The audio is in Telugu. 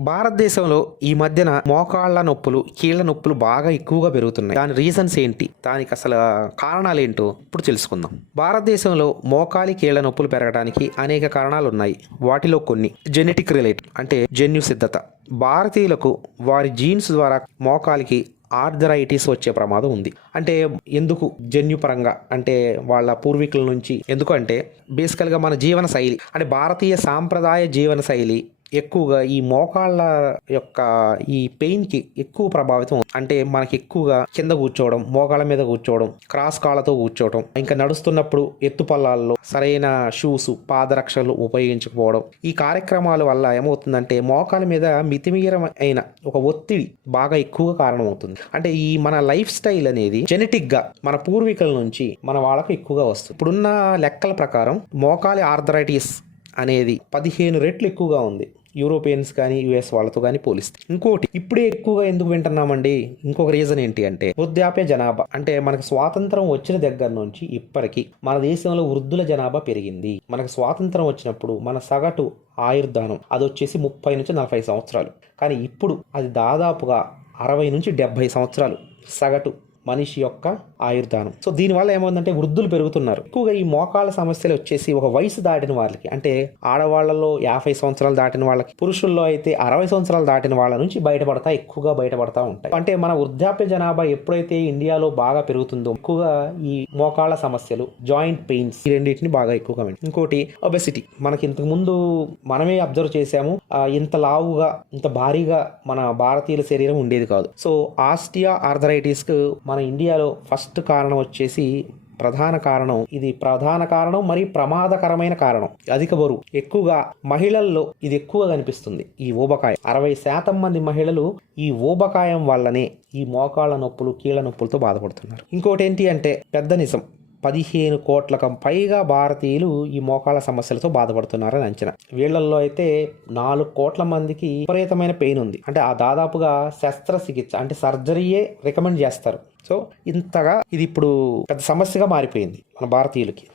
భారతదేశంలో ఈ మధ్యన మోకాళ్ళ నొప్పులు కీళ్ళ నొప్పులు బాగా ఎక్కువగా పెరుగుతున్నాయి. దాని రీజన్స్ ఏంటి? దానికి అసలు కారణాలు ఏంటో ఇప్పుడు తెలుసుకుందాం. భారతదేశంలో మోకాలి కీళ్ళ నొప్పులు పెరగడానికి అనేక కారణాలు ఉన్నాయి వాటిలో కొన్ని జెనెటిక్ రిలేట్ అంటే జన్యు సిద్ధత. భారతీయులకు వారి జీన్స్ ద్వారా మోకాలికి ఆర్థరైటిస్ వచ్చే ప్రమాదం ఉంది. అంటే ఎందుకు జన్యుపరంగా అంటే వాళ్ళ పూర్వీకుల నుంచి ఎందుకంటే బేసికల్గా మన జీవన శైలి అంటే భారతీయ సాంప్రదాయ జీవన శైలి ఎక్కువగా ఈ మోకాళ్ళ యొక్క ఈ పెయిన్కి ఎక్కువ ప్రభావితం అంటే మనకి ఎక్కువగా కింద కూర్చోవడం మోకాళ్ళ మీద కూర్చోవడం క్రాస్ కాళ్ళతో కూర్చోవడం ఇంకా నడుస్తున్నప్పుడు ఎత్తు పల్లాల్లో సరైన షూస్ పాదరక్షలు ఉపయోగించకపోవడం. ఈ కార్యక్రమాల వల్ల ఏమవుతుందంటే మోకాళ్ళ మీద మితిమీరమైన ఒక ఒత్తిడి బాగా ఎక్కువగా కారణమవుతుంది. అంటే ఈ మన లైఫ్ స్టైల్ అనేది జెనెటిక్గా మన పూర్వీకుల నుంచి మన వాళ్ళకు ఎక్కువగా వస్తుంది. ఇప్పుడున్న లెక్కల ప్రకారం మోకాలి ఆర్థరైటిస్ అనేది పదిహేను రెట్లు ఎక్కువగా ఉంది. యూరోపియన్స్ కానీ యుఎస్ వాళ్ళతో కానీ పోలిస్తే. ఇంకోటి ఇప్పుడే ఎక్కువగా ఎందుకు వింటున్నామండి? ఇంకొక రీజన్ ఏంటి అంటే వృద్ధాప్య జనాభా అంటే మనకు స్వాతంత్రం వచ్చిన దగ్గర నుంచి ఇప్పటికీ మన దేశంలో వృద్ధుల జనాభా పెరిగింది. మనకు స్వాతంత్రం వచ్చినప్పుడు మన సగటు ఆయుర్దానం అది వచ్చేసి ముప్పై నుంచి నలభై సంవత్సరాలు. కానీ ఇప్పుడు అది దాదాపుగా అరవై నుంచి డెబ్బై సంవత్సరాలు సగటు మనిషి యొక్క ఆయుర్దానం. సో దీనివల్ల ఏమవుతుందంటే వృద్ధులు పెరుగుతున్నారు. ఎక్కువగా ఈ మోకాళ్ళ సమస్యలు వచ్చేసి ఒక వయసు దాటిన వాళ్ళకి అంటే ఆడవాళ్ళలో యాభై సంవత్సరాలు దాటిన వాళ్ళకి పురుషుల్లో అయితే అరవై సంవత్సరాలు దాటిన వాళ్ళ నుంచి బయటపడతా ఎక్కువగా బయటపడతా ఉంటాయి. అంటే మన వృద్ధాప్య జనాభా ఎప్పుడైతే ఇండియాలో బాగా పెరుగుతుందో ఎక్కువగా ఈ మోకాళ్ళ సమస్యలు జాయింట్ పెయిన్స్ ఈ రెండింటిని బాగా ఎక్కువగా వింటాం. ఇంకోటి ఒబెసిటీ మనకి ఇంతకు ముందు మనమే అబ్జర్వ్ చేసాము ఇంత లావుగా ఇంత భారీగా మన భారతీయుల శరీరం ఉండేది కాదు. సో ఆస్టియా ఆర్థరైటిస్ మన ఇండియాలో ఫస్ట్ కారణం వచ్చేసి ప్రధాన కారణం. ఇది ప్రధాన కారణం మరియు ప్రమాదకరమైన కారణం. అధిక బరువు. ఎక్కువగా మహిళల్లో ఇది ఎక్కువగా కనిపిస్తుంది ఈ ఊబకాయం. అరవై శాతం మంది మహిళలు ఈ ఊబకాయం వల్లనే ఈ మోకాళ్ళ నొప్పులు కీళ్ళ నొప్పులతో బాధపడుతున్నారు. ఇంకోటి ఏంటి అంటే పెద్ద నిజం. పదిహేను కోట్లకు పైగా భారతీయులు ఈ మోకాళ్ళ సమస్యలతో బాధపడుతున్నారని అంచనా. వీళ్ళల్లో అయితే నాలుగు కోట్ల మందికి విపరీతమైన పెయిన్ ఉంది. అంటే ఆ దాదాపుగా శస్త్రచికిత్స అంటే సర్జరీయే రికమెండ్ చేస్తారు. సో ఇంతగా ఇది ఇప్పుడు పెద్ద సమస్యగా మారిపోయింది మన భారతీయులకి.